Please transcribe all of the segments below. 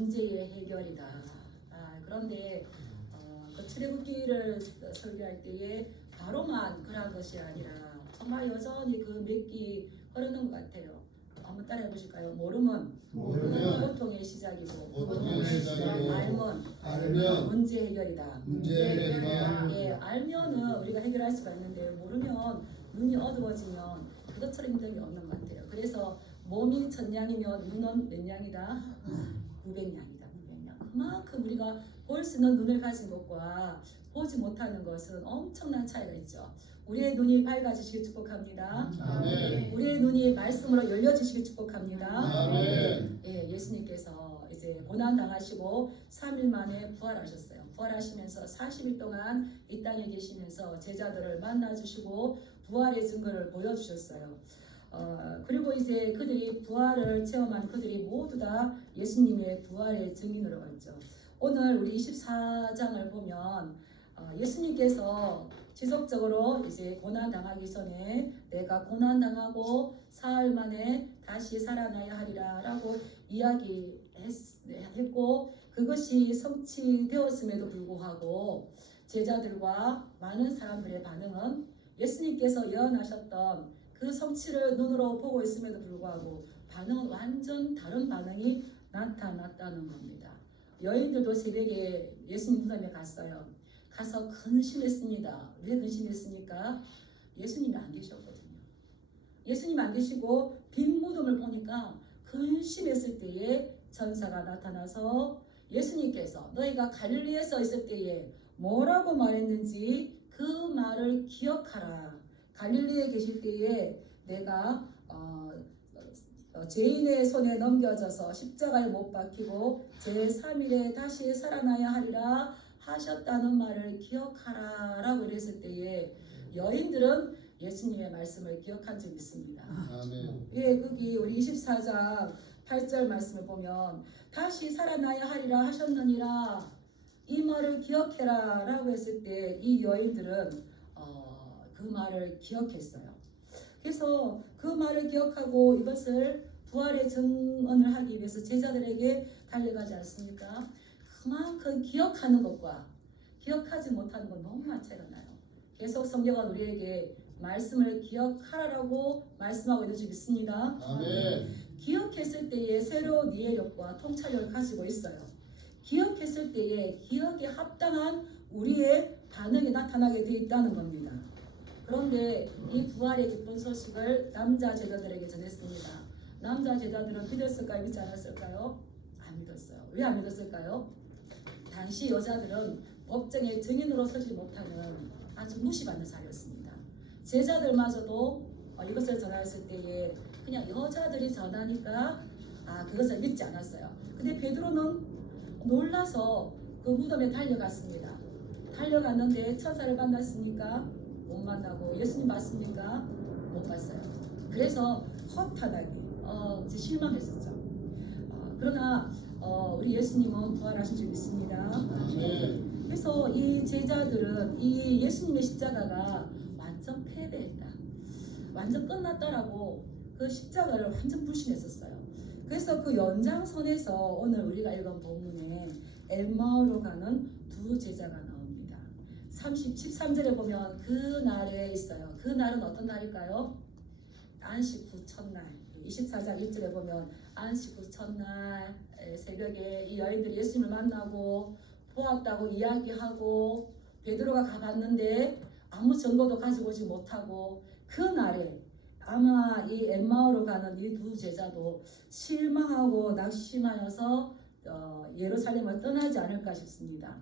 문제의 해결이다. 그런데 그 출애굽기를 설교할 때에 바로만 그러한 것이 아니라 정말 여전히 그 맥이 흐르는 것 같아요. 한번 따라해 보실까요? 모르면 고통의 시작이고 알면 문제 해결이다. 예, 알면은 우리가 해결할 수가 있는데 모르면 눈이 어두워지면 그것처럼 힘든 게 없는 것 같아요. 그래서 몸이 1000양이면 눈은 몇 양이다? 900양이다. 900양. 그만큼 우리가 볼 수 있는 눈을 가진 것과 보지 못하는 것은 엄청난 차이가 있죠. 우리의 눈이 밝아지시길 축복합니다. 아멘. 우리의 눈이 말씀으로 열려지시길 축복합니다. 아멘. 예, 예수님께서 이제 고난 당하시고 3일 만에 부활하셨어요. 부활하시면서 40일 동안 이 땅에 계시면서 제자들을 만나주시고 부활의 증거를 보여주셨어요. 그리고 이제 그들이 부활을 체험한 그들이 모두 다 예수님의 부활의 증인으로 갔죠. 오늘 우리 24장을 보면 예수님께서 지속적으로 이제 고난 당하기 전에 내가 고난 당하고 사흘 만에 다시 살아나야 하리라라고 이야기했고 그것이 성취되었음에도 불구하고 제자들과 많은 사람들의 반응은 예수님께서 예언하셨던 그 성취를 눈으로 보고 있음에도 불구하고 반응은 완전 다른 반응이 나타났다는 겁니다. 여인들도 새벽에 예수님 무덤에 갔어요. 가서 근심했습니다. 왜 근심했습니까? 예수님이 안 계셨거든요. 예수님 안 계시고 빈 무덤을 보니까 근심했을 때에 천사가 나타나서 예수님께서 너희가 갈릴리에서 있을 때에 뭐라고 말했는지 그 말을 기억하라. 갈릴리에 계실 때에 내가 죄인의 손에 넘겨져서 십자가에 못 박히고 제3일에 다시 살아나야 하리라 하셨다는 말을 기억하라 라고 그랬을 때에 여인들은 예수님의 말씀을 기억한 줄 믿습니다. 아멘. 예, 거기 우리 24장 8절 말씀을 보면 다시 살아나야 하리라 하셨느니라 이 말을 기억해라 라고 했을 때 이 여인들은 그 말을 기억했어요. 그래서 그 말을 기억하고 이것을 부활의 증언을 하기 위해서 제자들에게 달려가지 않습니까? 그만큼 기억하는 것과 기억하지 못하는 건 너무 많은 차이가 나요. 계속 성경은 우리에게 말씀을 기억하라고 말씀하고 있는 줄 믿습니다. 아멘. 기억했을 때에 새로운 이해력과 통찰력을 가지고 있어요. 기억했을 때에 기억에 합당한 우리의 반응이 나타나게 되어 있다는 겁니다. 그런데 이 부활의 기쁜 소식을 남자 제자들에게 전했습니다. 남자 제자들은 믿었을까요? 믿지 않았을까요? 안 믿었어요. 왜 안 믿었을까요? 당시 여자들은 법정의 증인으로 서지 못하는 아주 무시받는 자리였습니다. 제자들마저도 이것을 전하였을 때에 그냥 여자들이 전하니까 그것을 믿지 않았어요. 근데 베드로는 놀라서 그 무덤에 달려갔습니다. 달려갔는데 천사를 만났습니까? 못 만나고 예수님 봤습니까? 못 봤어요. 그래서 허탄하게 실망했었죠. 그러나 우리 예수님은 부활하신 줄 믿습니다. 아멘. 그래서 이 제자들은 이 예수님의 십자가가 완전 패배했다, 완전 끝났다라고 그 십자가를 완전 불신했었어요. 그래서 그 연장선에서 오늘 우리가 읽은 본문에 엠마오로 가는 두 제자가 나옵니다. 13절에 보면 그 날에 있어요. 그 날은 어떤 날일까요? 안식 후 첫날. 24장 1절에 보면 안식 후 첫날 새벽에 이 여인들이 예수님을 만나고 보았다고 이야기하고 베드로가 가봤는데 아무 증거도 가지고 오지 못하고 그 날에 아마 이 엠마오로 가는 이 두 제자도 실망하고 낙심하여서 예루살렘을 떠나지 않을까 싶습니다.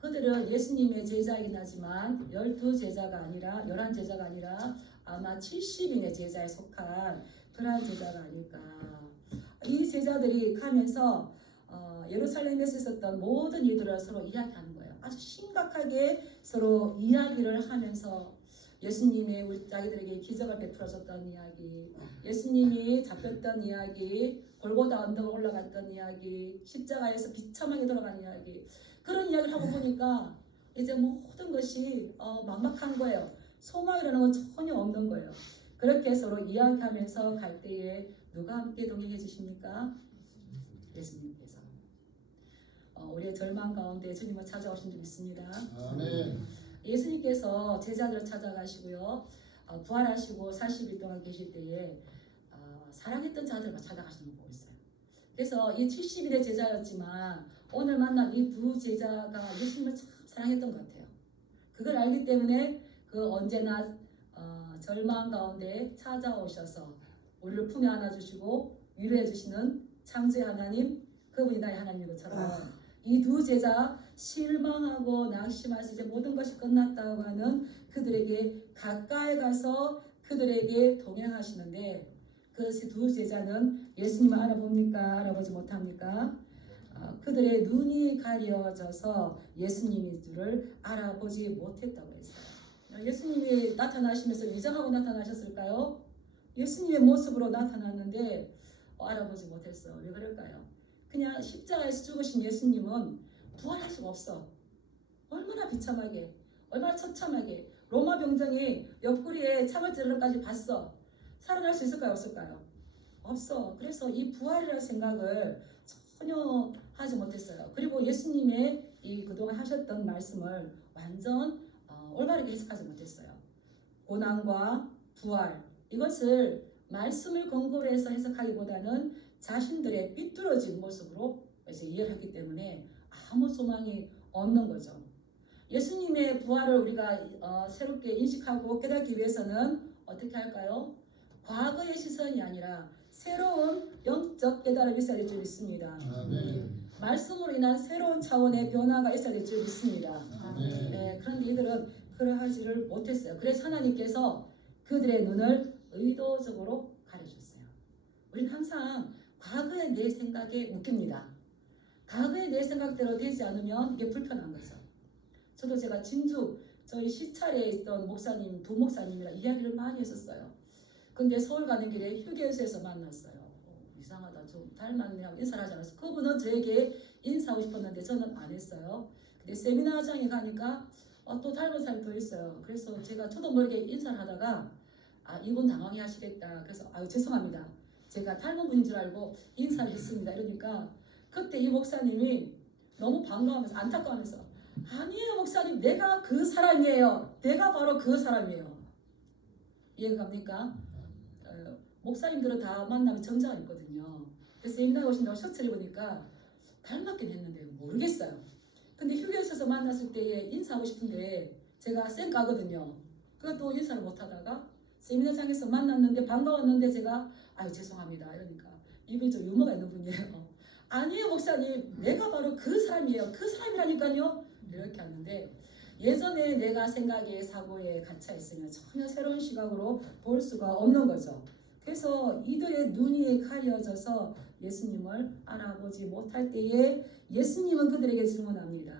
그들은 예수님의 제자이긴 하지만 12제자가 아니라 11제자가 아니라 아마 70인의 제자에 속한 그러한 제자가 아닐까. 이 제자들이 가면서 예루살렘에서 있었던 모든 일들을 서로 이야기하는 거예요. 아주 심각하게 서로 이야기를 하면서 예수님이 우리 자기들에게 기적을 베풀어줬던 이야기, 예수님이 잡혔던 이야기, 골고다 언덕 올라갔던 이야기, 십자가에서 비참하게 돌아간 이야기, 그런 이야기를 하고 보니까 이제 모든 것이 막막한 거예요. 소망이라는 건 전혀 없는 거예요. 그렇게 서로 이야기하면서 갈 때에 누가 함께 동행해 주십니까? 예수님께서. 그들의 절망 가운데 주님을 찾아오신 줄 믿습니다. 아멘. 예수님께서 제자들을 찾아가시고요. 부활하시고 40일 동안 계실 때에 사랑했던 자들만 찾아가시는 걸 보고 있어요. 그래서 이 70일의 제자였지만 오늘 만난 이 두 제자가 예수님을 참 사랑했던 것 같아요. 그걸 알기 때문에 그 언제나 절망 가운데 찾아오셔서 우리를 품에 안아주시고 위로해 주시는 창조의 하나님, 그분이 나의 하나님인 것처럼 이 두 제자 실망하고 낙심해서 이제 모든 것이 끝났다고 하는 그들에게 가까이 가서 그들에게 동행하시는데 그 두 제자는 예수님을 알아봅니까? 알아보지 못합니까? 그들의 눈이 가려져서 예수님인 줄을 알아보지 못했다고 했어요. 예수님이 나타나시면서 위장하고 나타나셨을까요? 예수님의 모습으로 나타났는데 알아보지 못했어. 왜 그럴까요? 그냥 십자가에서 죽으신 예수님은 부활할 수가 없어. 얼마나 비참하게, 얼마나 처참하게 로마 병정이 옆구리에 창을 찌르는까지 봤어. 살아날 수 있을까요? 없을까요? 없어. 그래서 이 부활이라는 생각을 전혀 하지 못했어요. 그리고 예수님의 이 그동안 하셨던 말씀을 완전 올바르게 해석하지 못했어요. 고난과 부활, 이것을 말씀을 근거로 해서 해석하기보다는 자신들의 삐뚤어진 모습으로 이제 이해를 했기 때문에 아무 소망이 없는 거죠. 예수님의 부활을 우리가 새롭게 인식하고 깨닫기 위해서는 어떻게 할까요? 과거의 시선이 아니라 새로운 영적 깨달음이 있어야 될 줄 믿습니다. 아멘. 말씀으로 인한 새로운 차원의 변화가 있어야 될 줄 믿습니다. 아멘. 네, 그런데 이들은 그러하지를 못했어요. 그래서 하나님께서 그들의 눈을 의도적으로 가려줬어요. 우리는 항상 과거의 내 생각에 묶입니다. 과거의 내 생각대로 되지 않으면 이게 불편한 거죠. 저도 제가 진주 저희 시찰에 있던 목사님, 두 목사님이랑 이야기를 많이 했었어요. 근데 서울 가는 길에 휴게소에서 만났어요. 이상하다, 좀 닮았네 하고 인사를 하지 않았어요. 그분은 저에게 인사하고 싶었는데 저는 안 했어요. 근데 세미나장에 가니까 또 닮은 사람이 더 있어요. 그래서 저도 모르게 인사를 하다가 이분 당황해 하시겠다. 그래서 죄송합니다. 제가 닮은 분인 줄 알고 인사를 했습니다. 이러니까 그때 이 목사님이 너무 반가워하면서 안타까워하면서 아니에요 목사님, 내가 그 사람이에요. 내가 바로 그 사람이에요. 이해가 갑니까? 목사님들은 다 만나면 정자가 있거든요. 그래서 세미나에 오신다고 셔츠를 입으니까 닮았긴 했는데 모르겠어요. 근데 휴게소에서 만났을 때에 인사하고 싶은데 제가 쌩까거든요. 그것도 인사를 못하다가 세미나장에서 만났는데 반가웠는데 제가 죄송합니다 이러니까 이분이 좀 유머가 있는 분이에요. 아니에요 목사님, 내가 바로 그 사람이에요. 그 사람이라니까요. 이렇게 하는데 예전에 내가 생각에 사고에 갇혀 있으면 전혀 새로운 시각으로 볼 수가 없는 거죠. 그래서 이들의 눈이 가려져서 예수님을 알아보지 못할 때에 예수님은 그들에게 질문합니다.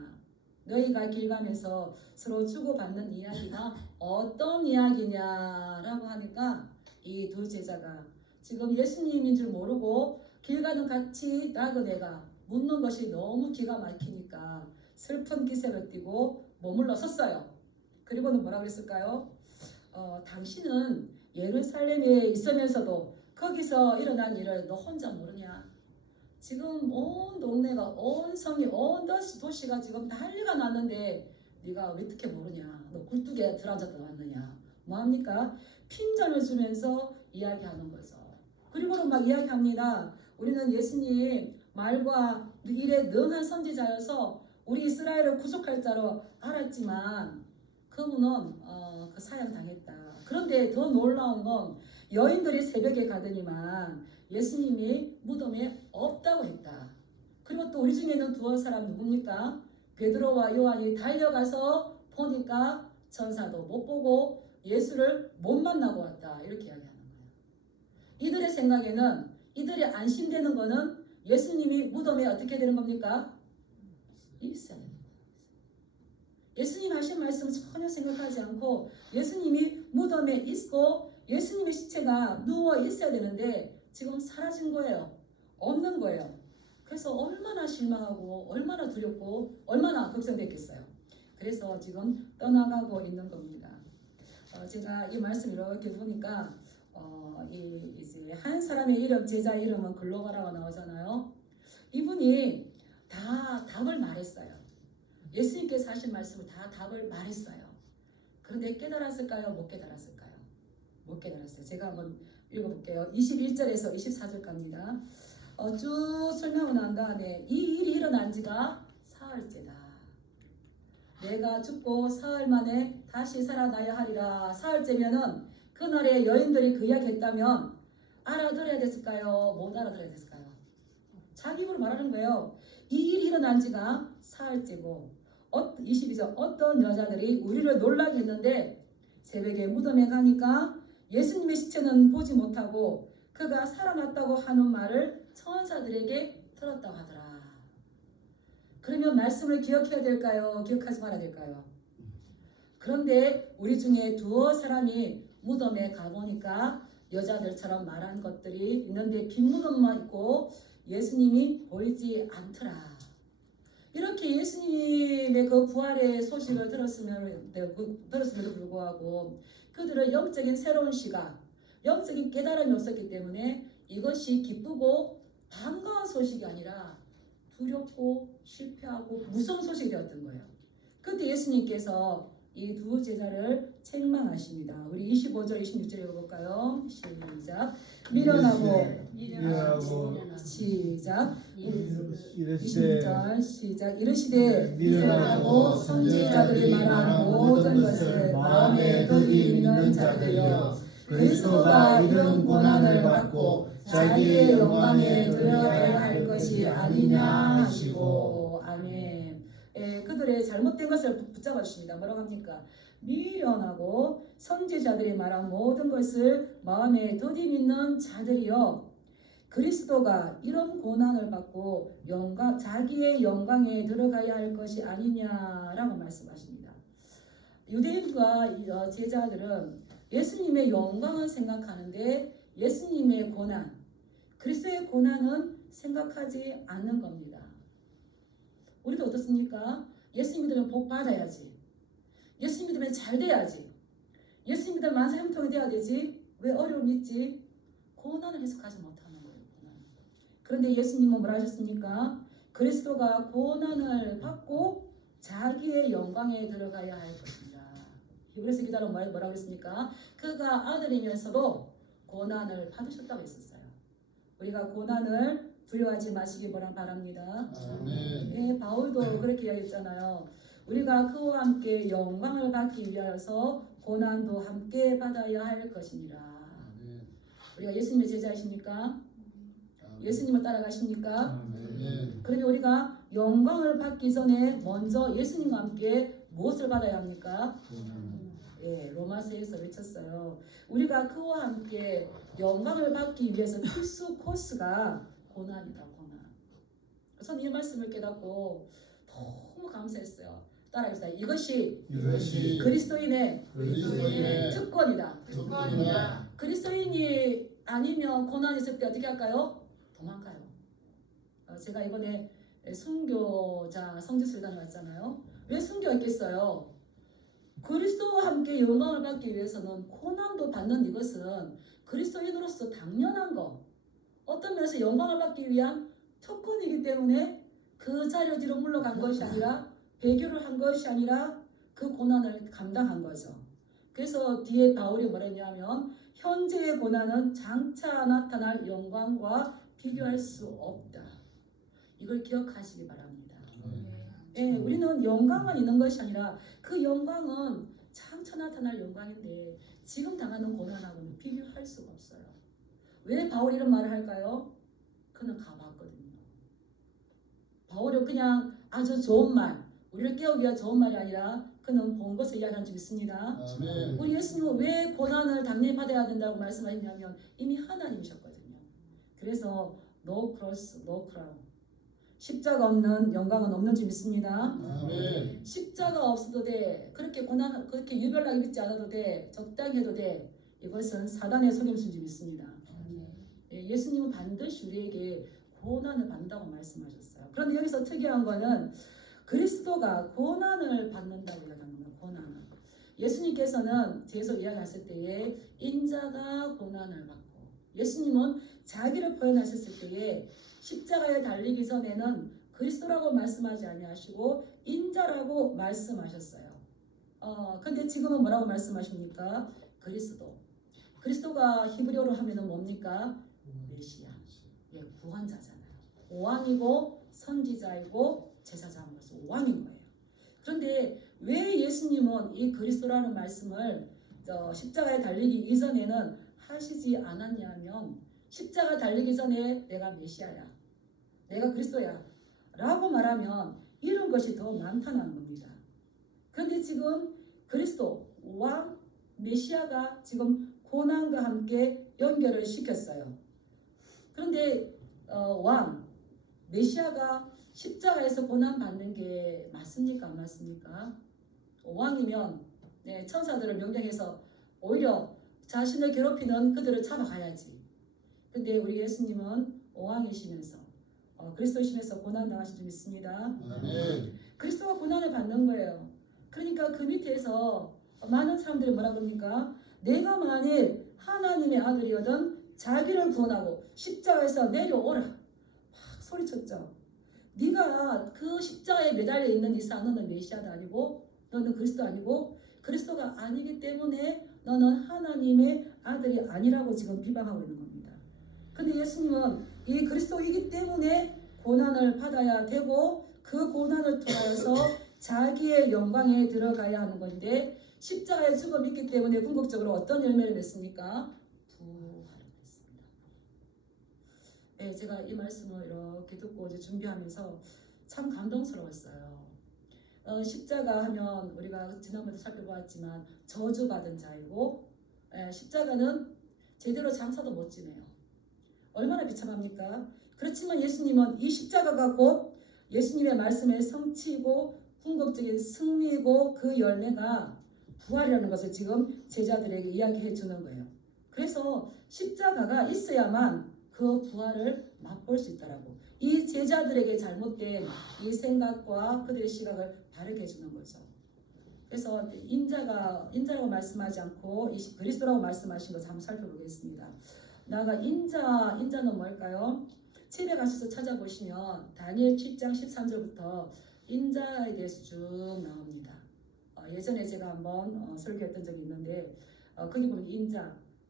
너희가 길 가면서 서로 주고받는 이야기가 어떤 이야기냐라고 하니까 이 두 제자가 지금 예수님인 줄 모르고 길 가는 같이 나그네가 묻는 것이 너무 기가 막히니까 슬픈 기색을 띠고 머물러 섰어요. 그리고는 뭐라고 그랬을까요? 당신은 예루살렘에 있으면서도 거기서 일어난 일을 너 혼자 모르냐? 지금 온 동네가, 온 성이, 온 도시가 지금 난리가 났는데 네가 왜 어떻게 모르냐? 너 굴뚝에 들어앉았다 왔느냐? 뭐합니까? 핀잔을 주면서 이야기하는 거죠. 그리고는 막 이야기합니다. 우리는 예수님 말과 일에 능한 선지자여서 우리 이스라엘을 구속할 자로 알았지만 그분은 그 사형당했다. 그런데 더 놀라운 건 여인들이 새벽에 가더니만 예수님이 무덤에 없다고 했다. 그리고 또 우리 중에는 두어 사람 누굽니까? 베드로와 요한이 달려가서 보니까 천사도 못 보고 예수를 못 만나고 왔다. 이렇게 이야기하는 거예요. 이들의 생각에는 이들이 안심되는 거는 예수님이 무덤에 어떻게 되는 겁니까? 있어야 됩니다. 예수님 하신 말씀을 전혀 생각하지 않고 예수님이 무덤에 있고 예수님의 시체가 누워 있어야 되는데 지금 사라진 거예요. 없는 거예요. 그래서 얼마나 실망하고 얼마나 두렵고 얼마나 걱정됐겠어요. 그래서 지금 떠나가고 있는 겁니다. 제가 이 말씀 이렇게 보니까 이제 한 사람의 이름, 제자 이름은 글로가라고 나오잖아요. 이분이 다 다 답을 말했어요. 예수님께서 하신 말씀을 다 답을 말했어요. 그런데 깨달았을까요? 못 깨달았을까요? 못 깨달았어요. 제가 한번 읽어볼게요. 21절에서 24절 갑니다. 쭉 설명을 한 다음에 이 일이 일어난 지가 사흘째다. 내가 죽고 사흘 만에 다시 살아나야 하리라. 사흘째면은 그날에 여인들이 그 이야기 했다면 알아들어야 됐을까요? 못 알아들어야 됐을까요? 자기 입으로 말하는 거예요. 이 일이 일어난 지가 사흘째고 22절 어떤 여자들이 우리를 놀라게 했는데 새벽에 무덤에 가니까 예수님의 시체는 보지 못하고 그가 살아났다고 하는 말을 천사들에게 들었다고 하더라. 그러면 말씀을 기억해야 될까요? 기억하지 말아야 될까요? 그런데 우리 중에 두어 사람이 무덤에 가보니까 여자들처럼 말한 것들이 있는데 빈 무덤만 있고 예수님이 보이지 않더라. 이렇게 예수님의 그 부활의 소식을 들었음에도 불구하고 그들은 영적인 새로운 시각, 영적인 깨달음이 없었기 때문에 이것이 기쁘고 반가운 소식이 아니라 두렵고 실패하고 무서운 소식이 되었던 거예요. 그때 예수님께서 이 두 제자를 책망하십니다. 우리 25절, 26절 읽어볼까요? 시작. 미련하고 시작. 26절 시작. 이르시되 미련하고 선지자들이 말한 모든 것을 마음에 거기 있는 자들이여 그리스도가 이런 고난을 받고 자기의 영광에 들어가야 할 것이 아니냐 하시고. 아멘. 그들의 잘못된 것을 붙잡아 주십니다. 뭐라고 합니까? 미련하고 선지자들이 말한 모든 것을 마음에 더디 믿는 자들이여 그리스도가 이런 고난을 받고 자기의 영광에 들어가야 할 것이 아니냐라고 말씀하십니다. 유대인과 제자들은 예수님의 영광을 생각하는데 예수님의 고난, 그리스도의 고난은 생각하지 않는 겁니다. 우리도 어떻습니까? 예수 믿으면 복 받아야지. 예수 믿으면 잘 돼야지. 예수 믿으면 만사 형통이 돼야 되지. 왜 어려움이 있지? 고난을 해석하지 못하는 거예요. 고난. 그런데 예수님은 뭐라 하셨습니까? 그리스도가 고난을 받고 자기의 영광에 들어가야 할 것입니다. 히브리서 기자는 뭐라고 했습니까? 그가 아들이면서도 고난을 받으셨다고 했었어요. 우리가 고난을 두려워하지 마시기 바랍니다. 아멘. 바울도 그렇게 이야기했잖아요. 우리가 그와 함께 영광을 받기 위하여서 고난도 함께 받아야 할 것이니라. 아멘. 우리가 예수님의 제자이십니까? 예수님을 따라가십니까? 아멘. 그러면 우리가 영광을 받기 전에 먼저 예수님과 함께 무엇을 받아야 합니까? 로마서에서 외쳤어요. 우리가 그와 함께 영광을 받기 위해서 필수 코스가 고난이다. 고난. 저는 이 말씀을 깨닫고 너무 감사했어요. 따라합시다. 이것이 그리스도인의 특권이다. 그리스도인이 아니면 고난이 있을 때 어떻게 할까요? 도망가요. 제가 이번에 순교자 성지순례단에 왔잖아요. 왜 순교했겠어요? 그리스도와 함께 영광을 받기 위해서는 고난도 받는 이것은 그리스도인으로서 당연한 거. 어떤 면에서 영광을 받기 위한 특권이기 때문에 그 자리 뒤로 물러간 것이 아니라 배교를 한 것이 아니라 그 고난을 감당한 거죠. 그래서 뒤에 바울이 뭐랬냐면 현재의 고난은 장차 나타날 영광과 비교할 수 없다. 이걸 기억하시기 바랍니다. 우리는 영광만 있는 것이 아니라 그 영광은 장차 나타날 영광인데 지금 당하는 고난하고는 비교할 수가 없어요. 왜 바울이 이런 말을 할까요? 그는 가봤거든요. 바울은 그냥 아주 좋은 말, 우리를 깨우기 위한 좋은 말이 아니라 그는 본 것을 이야기하는 줄 믿습니다. 아멘. 우리 예수님은 왜 고난을 당연히 받아야 된다고 말씀하셨냐면 이미 하나님이셨거든요. 그래서 no cross, no crown. 십자가 없는 영광은 없는 줄 믿습니다. 아멘. 십자가 없어도 돼. 그렇게 고난 그렇게 유별나게 믿지 않아도 돼. 적당히 해도 돼. 이것은 사단의 속임수인 줄 믿습니다. 예수님은 반드시 우리에게 고난을 받는다고 말씀하셨어요. 그런데 여기서 특이한 거는 그리스도가 고난을 받는다고 이야기합니다. 고난을. 예수님께서는 제서 이야기하실 때에 인자가 고난을 받고 예수님은 자기를 표현하셨을 때에 십자가에 달리기 전에는 그리스도라고 말씀하지 아니하시고 인자라고 말씀하셨어요. 근데 지금은 뭐라고 말씀하십니까? 그리스도. 그리스도가 히브리어로 하면은 뭡니까? 메시아. 예, 구원자잖아요. 왕이고 선지자이고 제사장인 것은 왕인 거예요. 그런데 왜 예수님은 이 그리스도라는 말씀을 십자가에 달리기 이전에는 하시지 않았냐면 십자가 달리기 전에 내가 메시아야, 내가 그리스도야 라고 말하면 이런 것이 더 많다는 겁니다. 그런데 지금 그리스도, 왕, 메시아가 지금 고난과 함께 연결을 시켰어요. 그런데 왕, 메시아가 십자가에서 고난받는 게 맞습니까? 안 맞습니까? 왕이면 천사들을 명령해서 오히려 자신을 괴롭히는 그들을 잡아가야지. 근데 우리 예수님은 왕이시면서 그리스도시면서 고난당하신 줄 믿습니다. 아멘. 그리스도가 고난을 받는 거예요. 그러니까 그 밑에서 많은 사람들이 뭐라 그럽니까? 내가 만일 하나님의 아들이거든 자기를 구원하고 십자가에서 내려오라 막 소리쳤죠. 네가 그 십자가에 매달려 있는 이상 너는 메시아도 아니고 너는 그리스도 아니고 그리스도가 아니기 때문에 너는 하나님의 아들이 아니라고 지금 비방하고 있는 겁니다. 근데 예수님은 이 그리스도이기 때문에 고난을 받아야 되고 그 고난을 통하여서 자기의 영광에 들어가야 하는 건데 십자가의 죽음이 있기 때문에 궁극적으로 어떤 열매를 맺습니까? 부활을 맺습니다. 네, 제가 이 말씀을 이렇게 듣고 이제 준비하면서 참 감동스러웠어요. 십자가 하면 우리가 지난번에 살펴보았지만 저주받은 자이고 십자가는 제대로 장사도 못 지내요. 얼마나 비참합니까? 그렇지만 예수님은 이 십자가가 곧 예수님의 말씀의 성취이고 궁극적인 승리이고 그 열매가 부활이라는 것을 지금 제자들에게 이야기해 주는 거예요. 그래서 십자가가 있어야만 그 부활을 맛볼 수 있다라고. 이 제자들에게 잘못된 이 생각과 그들의 시각을 바르게 해주는 거죠. 그래서 인자라고 말씀하지 않고 그리스도라고 말씀하신 것 한번 살펴보겠습니다. 나가 인자는 뭘까요? 집에 가셔서 찾아보시면 다니엘 7장 13절부터 인자에 대해서 쭉 나옵니다. 예전에 제가 한번 설교했던 적이 있는데 거기 보면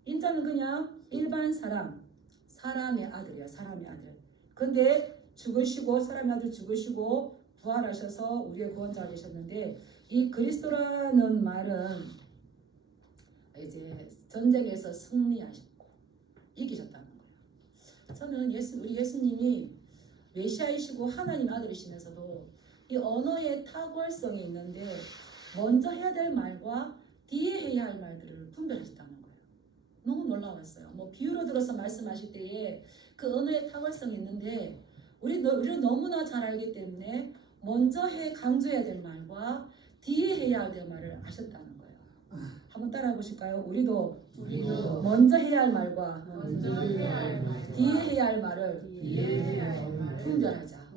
인자는 그냥 일반 사람의 아들이에요. 사람의 아들. 근데 사람의 아들 죽으시고 부활하셔서 우리의 구원자가 되셨는데 이 그리스도라는 말은 이제 전쟁에서 승리하셨고 이기셨다는 거예요. 저는 우리 예수님이 메시아이시고 하나님 아들이시면서도 이 언어의 탁월성이 있는데 먼저 해야 될 말과 뒤에 해야 할 말들을 분별하셨다는 거예요. 너무 놀라웠어요. 비유로 들어서 말씀하실 때에 그 언어의 탁월성이 있는데 우리는 너무나 잘 알기 때문에 먼저 강조해야 될 말과 뒤에 해야 될 말을 아셨다는 거예요. 한번 따라해 보실까요? 우리도 먼저 해야 할 말과 뒤에 해야 할 말을 분별하자.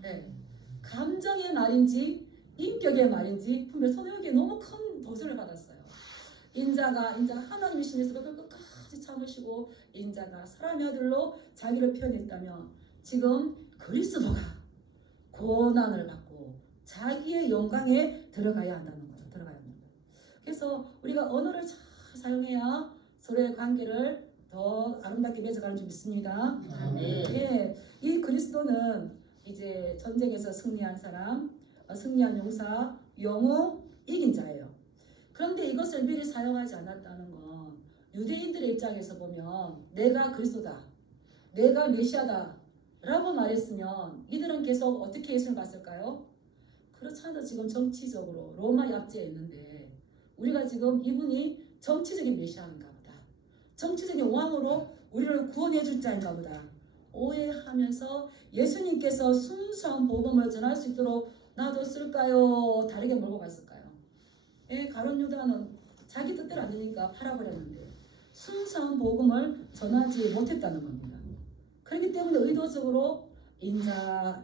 네. 감정의 말인지 인격의 말인지 분별. 저는 여기에 너무 큰 도전을 받았어요. 인자가 하나님이시면서 끝까지 참으시고 인자가 사람의 아들로 자기를 표현했다면 지금 그리스도가 고난을 받고 자기의 영광에 들어가야 한다는 거죠. 그래서 우리가 언어를 잘 사용해야 서로의 관계를 더 아름답게 맺어가는 줄 믿습니다. 네, 이 그리스도는 이제 전쟁에서 승리한 사람, 승리한 용사, 영웅, 이긴 자예요. 그런데 이것을 미리 사용하지 않았다는 건 유대인들의 입장에서 보면 내가 그리스도다, 내가 메시아다 라고 말했으면 이들은 계속 어떻게 예수를 봤을까요? 그렇지 않아도 지금 정치적으로 로마 약제에 있는데 우리가 지금 이분이 정치적인 메시아인가 보다, 정치적인 왕으로 우리를 구원해 줄 자인가 보다 오해하면서 예수님께서 순수한 복음을 전할 수 있도록 놔뒀을까요? 다르게 몰고 갔을까요? 가룟 유다는 자기 뜻대로 안 되니까 팔아버렸는데 순수한 복음을 전하지 못했다는 겁니다. 그렇기 때문에 의도적으로 인자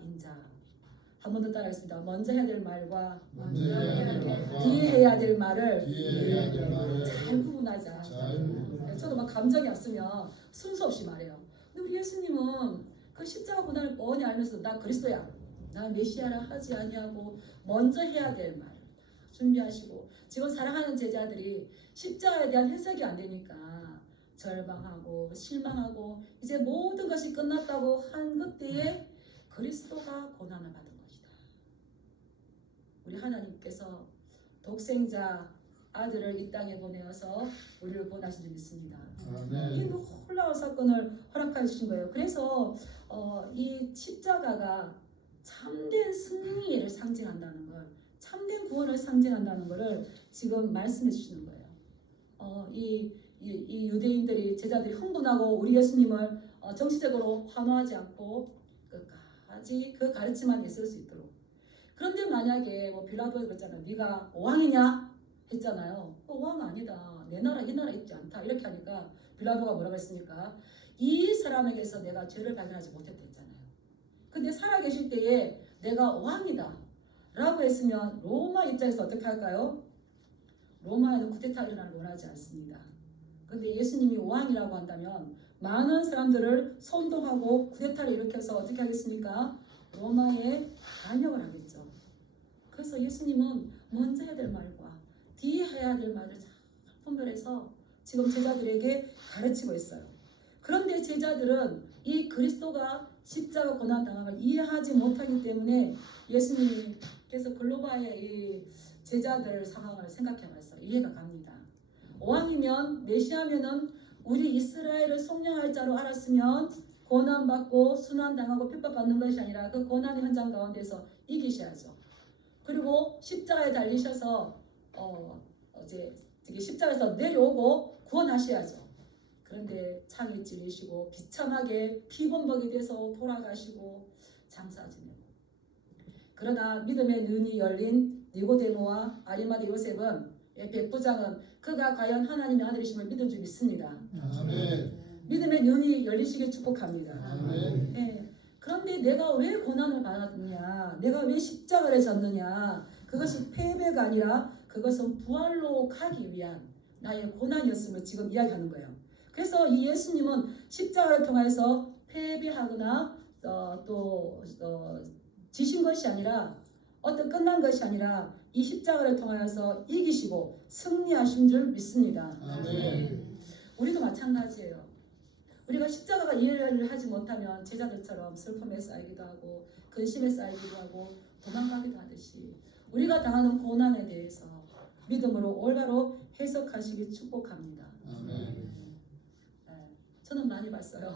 한 번 더 따라하겠습니다. 먼저 해야 될 말과 뒤에 해야 될 말을 잘 구분하자. 저도 막 감정이 없으면 순서 없이 말해요. 근데 우리 예수님은 그 십자가 고난을 뻔히 알면서 나 그리스도야, 나 메시아라 하지 아니하고 먼저 해야 될 말 준비하시고, 지금 사랑하는 제자들이 십자가에 대한 해석이 안 되니까 절망하고 실망하고 이제 모든 것이 끝났다고 한 그때에 그리스도가 고난을 받은 것이다. 우리 하나님께서 독생자 아들을 이 땅에 보내어서 우리를 구원하신 줄 믿습니다. 이 놀라운 사건을 허락해 주신 거예요. 그래서 이 십자가가 참된 승리를 상징한다는 걸, 참된 구원을 상징한다는 것을 지금 말씀해 주시는 거예요. 이 유대인들이, 제자들이 흥분하고 우리 예수님을 정치적으로 환호하지 않고 끝까지 그 가르침만 있을 수 있도록. 그런데 만약에 뭐 빌라도가 그랬잖아요. 네가 왕이냐 했잖아요. 왕 아니다. 내 나라 이 나라 있지 않다. 이렇게 하니까 빌라도가 뭐라고 했습니까? 이 사람에게서 내가 죄를 발견하지 못했다 했잖아요. 근데 살아계실 때에 내가 왕이다 라고 했으면 로마 입장에서 어떻게 할까요? 로마에는 쿠데타 일어나는 걸 원하지 않습니다. 근데 예수님이 왕이라고 한다면 많은 사람들을 선동하고 쿠데타를 일으켜서 어떻게 하겠습니까? 로마에 반역을 하겠죠. 그래서 예수님은 먼저 해야 될 말과 뒤에 해야 될 말을 잘 분별해서 지금 제자들에게 가르치고 있어요. 그런데 제자들은 이 그리스도가 십자가 고난 당함을 이해하지 못하기 때문에 예수님께서 글로바의 이 제자들 상황을 생각해봤어요. 이해가 갑니다. 왕이면 메시아면은 우리 이스라엘을 속량할 자로 알았으면 고난받고 순환당하고 핍박받는 것이 아니라 그 고난의 현장 가운데서 이기셔야죠. 그리고 십자가에 달리셔서 이제 십자가에서 내려오고 구원하셔야죠. 그런데 창이 찔리시고 비참하게 피범벅이 돼서 돌아가시고 장사 지내고, 그러나 믿음의 눈이 열린 니고데모와 아리마대 요셉은, 백부장은 그가 과연 하나님의 아들이심을 믿은 줄 믿습니다. 아멘. 믿음의 눈이 열리시길 축복합니다. 아멘. 네. 그런데 내가 왜 고난을 받았느냐, 내가 왜 십자가를 졌느냐, 그것이 패배가 아니라 그것은 부활로 가기 위한 나의 고난이었음을 지금 이야기하는 거예요. 그래서 이 예수님은 십자가를 통해서 패배하거나 또 지신 것이 아니라, 끝난 것이 아니라 이 십자가를 통하여서 이기시고 승리하신 줄 믿습니다. 아멘. 우리도 마찬가지예요. 우리가 십자가가 이해를 하지 못하면 제자들처럼 슬픔에 쌓이기도 하고 근심에 쌓이기도 하고 도망가기도 하듯이 우리가 당하는 고난에 대해서 믿음으로 올바로 해석하시기 축복합니다. 아멘. 저는 많이 봤어요.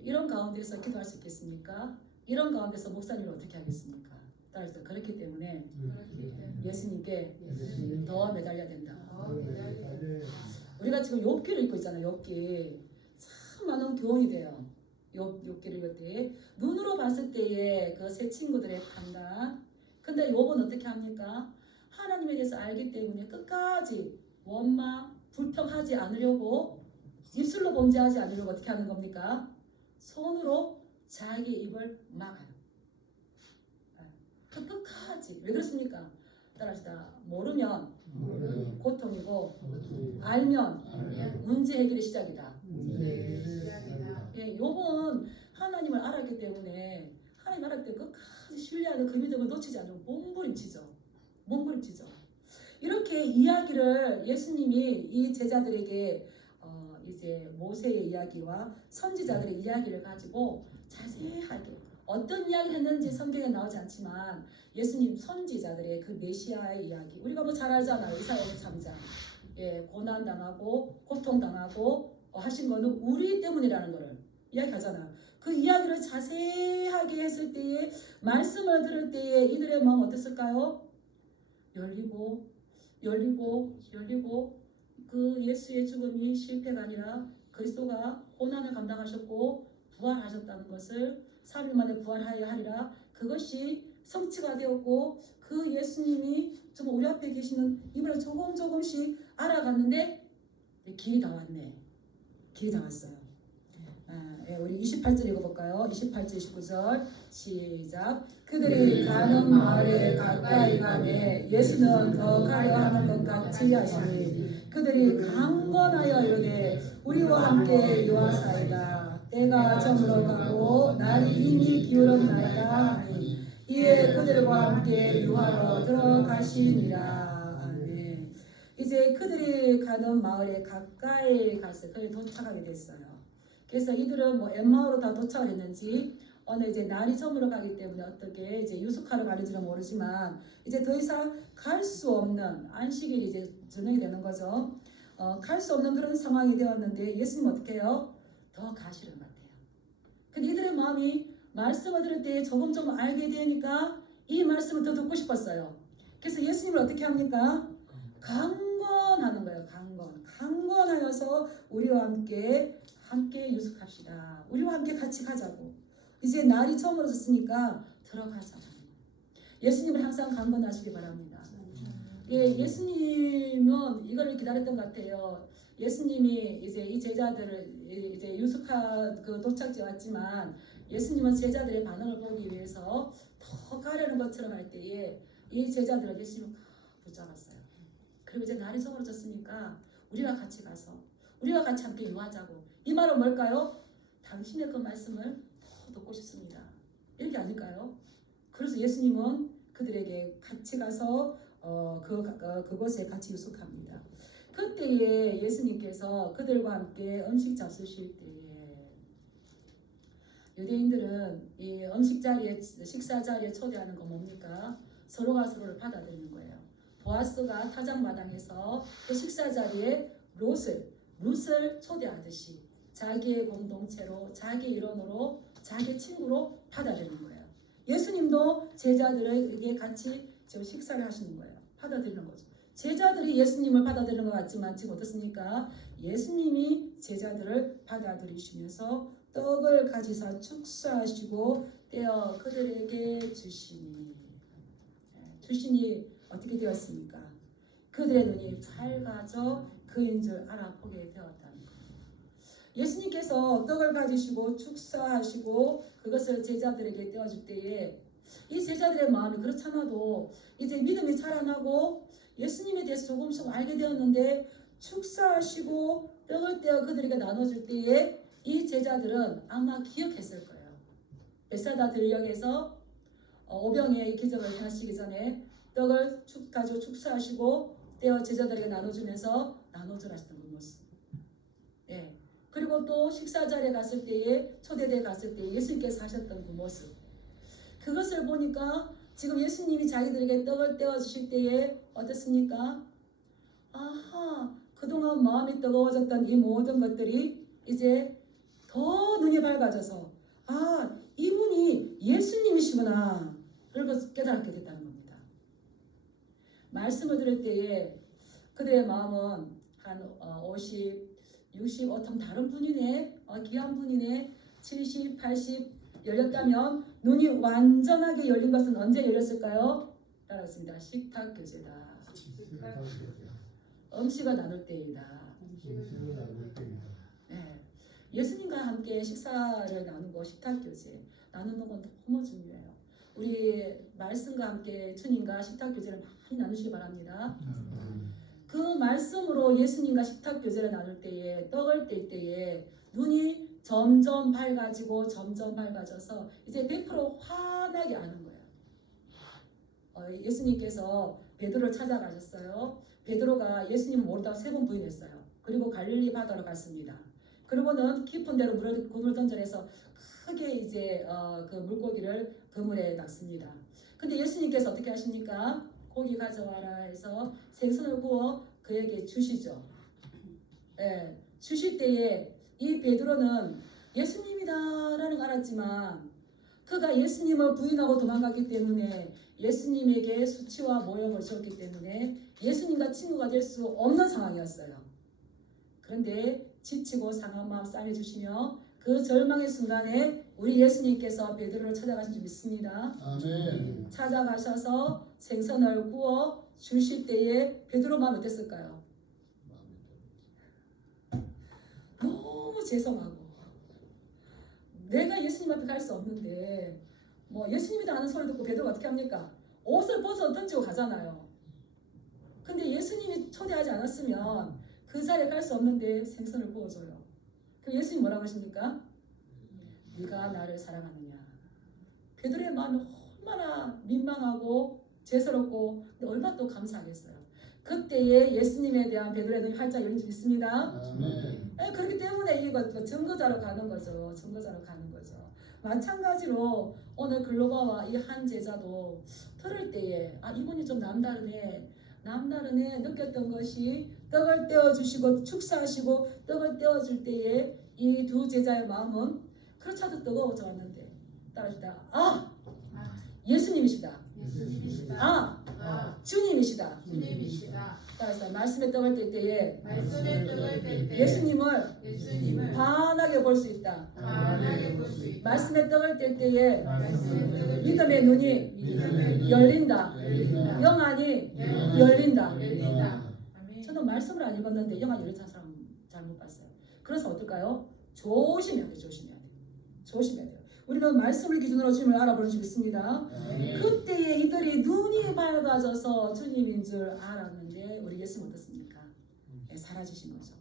이런 가운데서 기도할 수 있겠습니까? 이런 가운데서 목사님을 어떻게 하겠습니까? 따라서 그렇기 때문에 예수님께 더 매달려야 된다. 우리가 지금 욥기를 읽고 있잖아요. 욥기 참 많은 교훈이 돼요. 욥기를 읽을 때 눈으로 봤을 때의 그 세 친구들의 판단. 근데 욥은 어떻게 합니까? 하나님에 대해서 알기 때문에 끝까지 원망, 불평하지 않으려고, 입술로 범죄하지 않으려고 어떻게 하는 겁니까? 손으로 자기 입을 막아요. 그 끝까지. 왜 그렇습니까? 따라합시다. 모르면 고통이고 알면 문제 해결의 시작이다. 욥은 하나님을 알았기 때문에, 하나님 알았기 때문에 끝까지 신뢰하는 그 믿음을 놓치지 않으면 몸부림치죠. 이렇게 이야기를 예수님이 이 제자들에게 이제 모세의 이야기와 선지자들의 이야기를 가지고 자세하게 어떤 이야기를 했는지 성경에 나오지 않지만 예수님 선지자들의 그 메시아의 이야기, 우리가 뭐 잘 알잖아요. 이사야 53장. 고난당하고 고통당하고 하신 거는 우리 때문이라는 거를 이야기하잖아요. 그 이야기를 자세하게 했을 때에, 말씀을 들을 때에 이들의 마음 어땠을까요? 열리고 그 예수의 죽음이 실패가 아니라 그리스도가 고난을 감당하셨고 부활하셨다는 것을, 3일 만에 부활하여야 하리라, 그것이 성취가 되었고 그 예수님이 좀 우리 앞에 계시는 이분을 조금씩 알아갔는데 길이 다 왔어요. 우리 28절 읽어볼까요? 28절 29절 시작. 그들이 가는 마을에 가까이 가매 예수는 더 가려 하는 것 같이 하시니 그들이 강건하여 이르되 우리와 함께 유하사이다. 때가 저물어가고 날이 이미 기울었나이다 하니 이에 그들과 함께 유하로 들어가시니라. 아멘. 이제 그들이 가는 마을에 가까이 가서 거기 도착하게 됐어요. 그래서 이들은 뭐 엠마오로 다 도착을 했는지 어느 이제 날이 저물어 가기 때문에 어떻게 이제 유숙하러 가는지는 모르지만 이제 더 이상 갈 수 없는 안식일이 이제 저녁이 되는 거죠. 갈 수 없는 그런 상황이 되었는데 예수님 어떻게 해요? 더 가시는 것 같아요. 근데 이들의 마음이 말씀을 들을 때 조금 알게 되니까 이 말씀을 더 듣고 싶었어요. 그래서 예수님을 어떻게 합니까? 강권하는 거예요. 강권하여서 우리와 함께 유숙합시다. 우리와 함께 같이 가자고. 이제 날이 저물어졌으니까 들어가자. 예수님을 항상 강권하시기 바랍니다. 예, 예수님은 이걸 기다렸던 것 같아요. 예수님이 이제 이 제자들을 이제 유숙한 그 도착지에 왔지만 예수님은 제자들의 반응을 보기 위해서 더 가려는 것처럼 할 때에 이 제자들은 예수님을 붙잡았어요. 그리고 이제 날이 저물어졌으니까 우리가 같이 가서 우리가 같이 함께 유하자고. 이 말은 뭘까요? 당신의 그 말씀을 더 듣고 싶습니다. 이렇게 아닐까요? 그래서 예수님은 그들에게 같이 가서 그곳에 같이 유숙합니다. 그때에 예수님께서 그들과 함께 음식 잡수실 때에 유대인들은 이 식사 자리에 초대하는 거 뭡니까? 서로가 서로를 받아들이는 거예요. 보아스가 타작마당에서 그 식사 자리에 룻을 초대하듯이 자기의 공동체로, 자기 일원으로, 자기 친구로 받아들이는 거예요. 예수님도 제자들에게 같이 지금 식사를 하시는 거예요. 받아들이는 거죠. 제자들이 예수님을 받아들이는 것 같지만 지금 어떻습니까? 예수님이 제자들을 받아들이시면서 떡을 가지사 축사하시고 떼어 그들에게 주시니 어떻게 되었습니까? 그들의 눈이 밝아져 그인 줄 알아보게 되었다는 거예요. 예수님께서 떡을 가지시고 축사하시고 그것을 제자들에게 떼어줄 때에 이 제자들의 마음이 그렇잖아도 이제 믿음이 자라나고 예수님에 대해서 조금씩 알게 되었는데 축사하시고 떡을 떼어 그들에게 나눠줄 때에 이 제자들은 아마 기억했을 거예요. 베사다 들녘에서 오병이의 기적을 하시기 전에 떡을 가지고 축사하시고 떼어 제자들에게 나눠주면서 나눠주라셨던 그 모습. 예. 그리고 또 식사 자리에 갔을 때에 초대대에 갔을 때 예수님께서 하셨던 그 모습. 그것을 보니까 지금 예수님이 자기들에게 떡을 떼어 주실 때에 어떻습니까? 아하, 그동안 마음이 뜨거워졌던 이 모든 것들이 이제 더 눈이 밝아져서 이분이 예수님이시구나. 그리고 깨닫게 됐다는 겁니다. 말씀을 들을 때에 그들의 마음은 한 50, 60, 어떤 다른 분이네, 귀한 분이네, 70, 80 열렸다면 눈이 완전하게 열린 것은 언제 열렸을까요? 따라했습니다. 식탁 교제다. 음식을 나눌 때이다. 네. 예수님과 함께 식사를 나누고 식탁 교제 나누는 건 너무 중요해요. 우리 말씀과 함께 주님과 식탁 교제를 많이 나누시기 바랍니다. 그 말씀으로 예수님과 식탁 교제를 나눌 때에 떡을 뗄 때에 눈이 점점 밝아져서 이제 100% 환하게 아는 거예요. 예수님께서 베드로를 찾아가셨어요. 베드로가 예수님을 모르다가 3번 부인했어요. 그리고 갈릴리 바다로 갔습니다. 그리고는 깊은 데로 물을 던져내서 크게 이제 그 물고기를 그물에 놨습니다. 근데 예수님께서 어떻게 하십니까? 고기 가져와라 해서 생선을 구워 그에게 주시죠. 예, 주실 때에 이 베드로는 예수님이다라는 걸 알았지만 그가 예수님을 부인하고 도망갔기 때문에 예수님에게 수치와 모욕을 줬기 때문에 예수님과 친구가 될 수 없는 상황이었어요. 그런데 지치고 상한 마음 싸매주시며 그 절망의 순간에 우리 예수님께서 베드로를 찾아가신 줄 믿습니다. 아멘. 찾아가셔서 생선을 구워 주실 때에 베드로 마음 어땠을까요? 너무 죄송하고 내가 예수님 앞에 갈 수 없는데 뭐 예수님이다 하는 소리 듣고 베드로가 어떻게 합니까? 옷을 벗어 던지고 가잖아요. 근데 예수님이 초대하지 않았으면 그 자리에 갈 수 없는데 생선을 구워줘요. 그럼 예수님 뭐라고 하십니까? 네가 나를 사랑하느냐. 베드로의 마음이 얼마나 민망하고 죄스럽고 얼마나 또 감사하겠어요. 그때에 예수님에 대한 베드로의 눈이 활짝 열린 줄 믿습니다. 아멘. 그렇기 때문에 이거 증거자로 가는 거죠. 증거자로 가는 거죠. 마찬가지로 오늘 글로바와 이 한 제자도 들을 때에 이분이 좀 남다르네 느꼈던 것이 떡을 떼어주시고 축사하시고 떡을 떼어줄 때에 이 두 제자의 마음은 그렇지 않아도 뜨거워져 왔는데 따라합시다. 예수님이시다. 예수님이시다. 주님이시다. 주님이시다. 따라서 말씀의 떡을 뗄 때에 말씀의 떡을 뗄 때 예수님을 환하게 볼 수 있다. 환하게 볼 수 있다. 말씀의 떡을 뗄 때에 말씀의 떡을 믿음의 눈이 믿음의 열린다. 열린다. 영안이 영안이 열린다. 열린다. 아멘. 저는 말씀을 안 읽었는데 영안이 열린 사람 잘 못 봤어요. 그래서 어떨까요? 조심해야 돼요. 조심해야 돼요. 우리는 말씀을 기준으로 주님을 알아보는 줄 믿습니다. 그때에 이들이 눈이 밝아져서 주님인 줄 알았는데 우리 예수님 어떻습니까? 사라지신 거죠.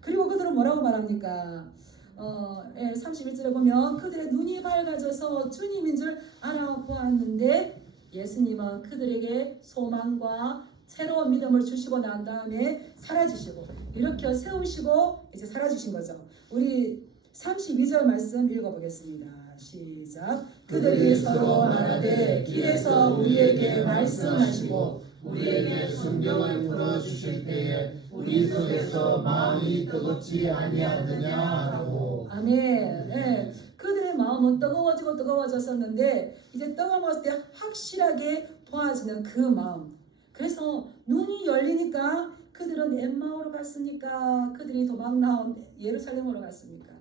그리고 그들은 뭐라고 말합니까? 31절에 보면 그들의 눈이 밝아져서 주님인 줄 알아보았는데 예수님은 그들에게 소망과 새로운 믿음을 주시고 난 다음에 사라지시고 일으켜 세우시고 이제 사라지신 거죠. 우리 32절 말씀 읽어보겠습니다. 시작. 그들이 서로 말하되 길에서 우리에게 말씀하시고 우리에게 성경을 풀어주실 때에 우리 속에서 마음이 뜨겁지 아니하느냐라고. 아멘. 그들의 마음은 뜨거워졌었는데 이제 뜨거웠을 때 확실하게 도와지는 그 마음. 그래서 눈이 열리니까 그들은 엠마오로 갔습니까? 그들이 도망 나온 예루살렘으로 갔습니까?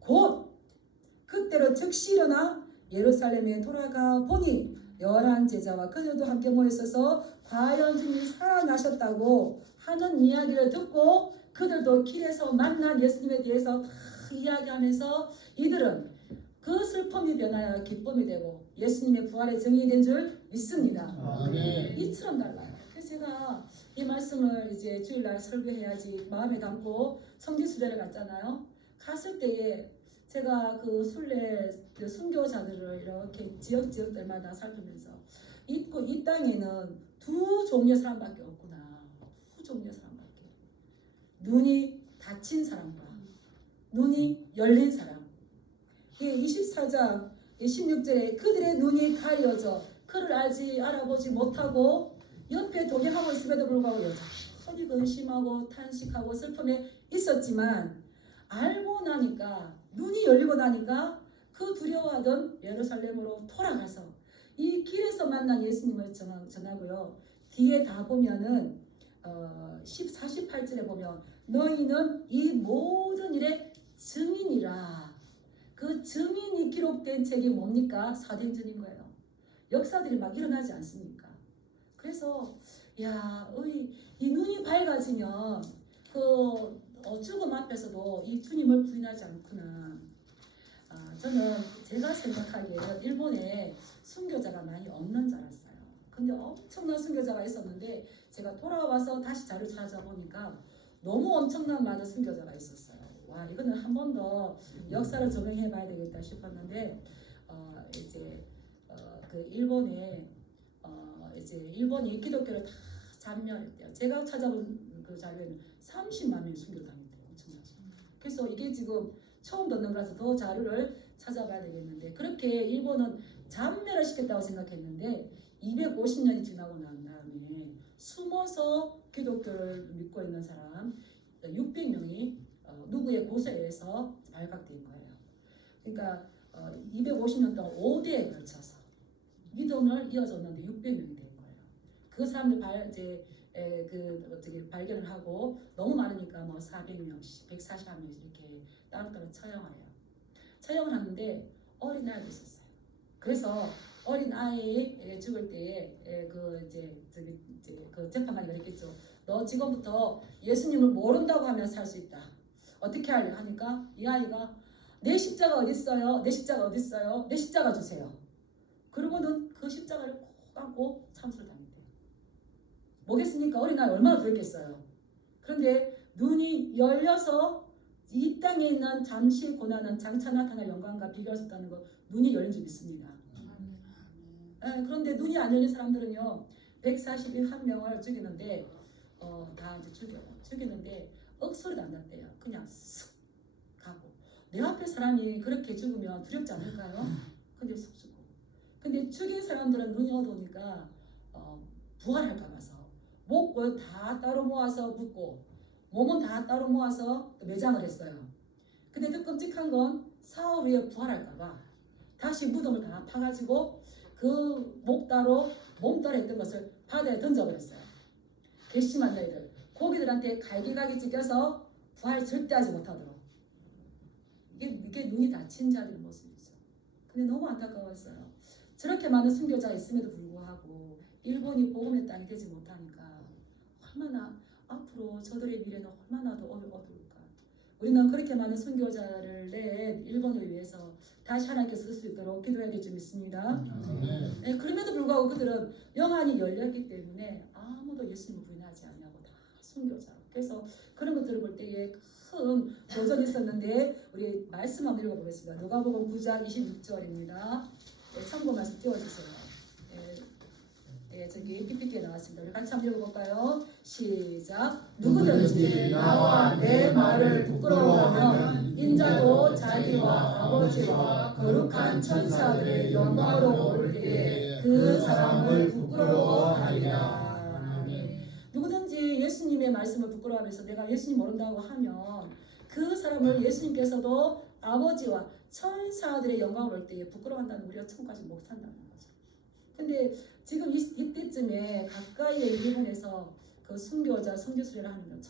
곧 그때로 즉시 일어나 예루살렘에 돌아가 보니 11 제자와 그들도 함께 모였어서 과연 주님이 살아나셨다고 하는 이야기를 듣고 그들도 길에서 만난 예수님에 대해서 이야기하면서 이들은 그 슬픔이 변하여 기쁨이 되고 예수님의 부활의 증인이 된 줄 믿습니다. 아멘. 이처럼 달라요. 그래서 제가 이 말씀을 이제 주일날 설교해야지 마음에 담고 성지순례를 갔잖아요. 갔을 때에 제가 그 순례 순교자들을 이렇게 지역들마다 살피면서 이 땅에는 두 종류의 사람밖에 없구나. 두 종류의 사람밖에. 눈이 닫힌 사람과 눈이 열린 사람. 24장 16절에 그들의 눈이 가려져 그를 알아보지 못하고 옆에 동행하고 있음에도 불구하고 여전히 근심하고 탄식하고 슬픔에 있었지만 알고 나니까 눈이 열리고 나니까 그 두려워하던 예루살렘으로 돌아가서 이 길에서 만난 예수님을 전하고요. 뒤에 다 보면은 48절에 보면 너희는 이 모든 일의 증인이라. 그 증인이 기록된 책이 뭡니까? 사도행전인 거예요. 역사들이 막 일어나지 않습니까? 그래서 이 눈이 밝아지면 그 죽음 앞에서도 이 주님을 부인하지 않구나. 저는 제가 생각하기에는 일본에 순교자가 많이 없는 줄 알았어요. 근데 엄청난 순교자가 있었는데 제가 돌아와서 다시 자료를 찾아보니까 너무 엄청난 많은 순교자가 있었어요. 와, 이거는 한 번 더 역사를 적용해봐야 되겠다 싶었는데 그 일본에 이제 일본이 기독교를 다 잔멸했대요. 제가 찾아본 그 자료에는 30만 명이 순교당했대요. 엄청나죠. 그래서 이게 지금 처음 듣는 거라서 더 자료를 찾아봐야 되겠는데 그렇게 일본은 잔멸을 시켰다고 생각했는데 250년이 지나고 난 다음에 숨어서 기독교를 믿고 있는 사람 600명이 누구의 고소에 의해서 발각된 거예요. 그러니까 250년 동안 5대에 걸쳐서 믿음을 이어줬는데 600명이 된 거예요. 그 사람들 발견을 하고 너무 많으니까 뭐 400명씩, 141명씩 이렇게 따로따로 처형을 해요. 처형을 하는데 어린 아이도 있었어요. 그래서 어린 아이 죽을 때에 그 재판관이 그랬겠죠. 너 지금부터 예수님을 모른다고 하면 살 수 있다. 어떻게 하려 하니까 이 아이가 내 십자가 어디 있어요? 내 십자가 어디 있어요? 내 십자가 주세요. 그러고는 그 십자가를 꼭 안고 참수를 당했대요. 뭐겠습니까? 어린아이 얼마나 두렵겠어요. 그런데 눈이 열려서 이 땅에 있는 잠시 고난은 장차 나타날 영광과 비교할 수 없다는 거 눈이 열린 줄 믿습니다. 그런데 눈이 안 열린 사람들은요 141명을 죽이는데 다 이제 죽이는데 억소리도 안 났대요. 그냥 쓱 가고 내 앞에 사람이 그렇게 죽으면 두렵지 않을까요? 근데 쓱 죽고 근데 죽인 사람들은 눈이 어두우니까 부활할까 봐서 목을 다 따로 모아서 묶고 몸은 다 따로 모아서 매장을 했어요. 근데 더 끔찍한 건 사흘 후에 부활할까 봐 다시 무덤을 다 파가지고 그 목 따로 몸 따로 했던 것을 바다에 던져버렸어요. 괘씸한 너희들 고기들한테 갈기갈기 찢겨서 부활 절대 하지 못하도록 이게 눈이 닫힌 자들의 모습이죠. 근데 너무 안타까웠어요. 저렇게 많은 순교자가 있음에도 불구하고 일본이 복음의 땅이 되지 못하니까 얼마나 앞으로 저들의 미래는 얼마나 더 어두울까. 우리는 그렇게 많은 순교자를 낸 일본을 위해서 다시 하나님께 쓸 수 있도록 기도해야 될 줄 믿습니다. 네, 그럼에도 불구하고 그들은 영안이 열렸기 때문에 아무도 예수님을 부인하지 않냐고 다 순교자. 그래서 그런 것들을 볼 때에 큰 도전이 있었는데 우리 말씀 한번 읽어보겠습니다. 누가복음 9장 26절입니다. 네, 참고 말씀 띄워주세요. 저기 PPT에 나왔습니다. 우리 같이 한번 읽어볼까요? 시작. 누구든지 나와 내 말을 부끄러워하면 인자도 자기와 아버지와 거룩한 천사들의 영광으로 오를 때에 그 사람을 부끄러워하리라. 누구든지 예수님의 말씀을 부끄러워하면서 내가 예수님 모른다고 하면 그 사람을 예수님께서도 아버지와 천사들의 영광으로 올 때에 부끄러워한다는 우리가 천국까지 못 산다는 거죠. 근데 지금 이때쯤에 가까이의 일본에서 그 순교자 선교수를 하는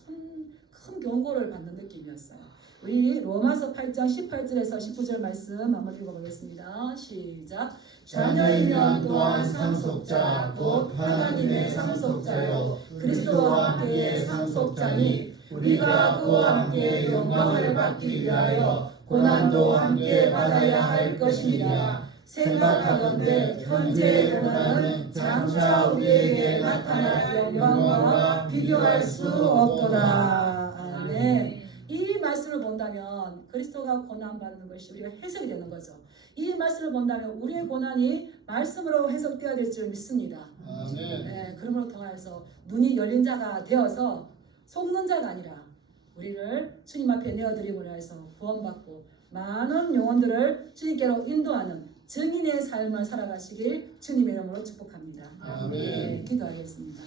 큰 경고를 받는 느낌이었어요. 우리 로마서 8장 18절에서 19절 말씀 한번 읽어보겠습니다. 시작. 자녀이면 또한 상속자 곧 하나님의 상속자요 그리스도와 함께 상속자니 우리가 그와 함께 영광을 받기 위하여 고난도 함께 받아야 할 것이니라. 생각하건대 현재의 고난은 장차 우리에게 나타날 영광과 비교할 수 없도다. 아멘. 이 말씀을 본다면 그리스도가 고난받는 것이 우리가 해석이 되는 거죠. 이 말씀을 본다면 우리의 고난이 말씀으로 해석되어야 될 줄 믿습니다. 네, 그러므로 통하여서 눈이 열린 자가 되어서 속는 자가 아니라 우리를 주님 앞에 내어드림으로 해서 구원받고 많은 영혼들을 주님께로 인도하는 증인의 삶을 살아가시길 주님의 이름으로 축복합니다. 아멘. 네, 기도하겠습니다.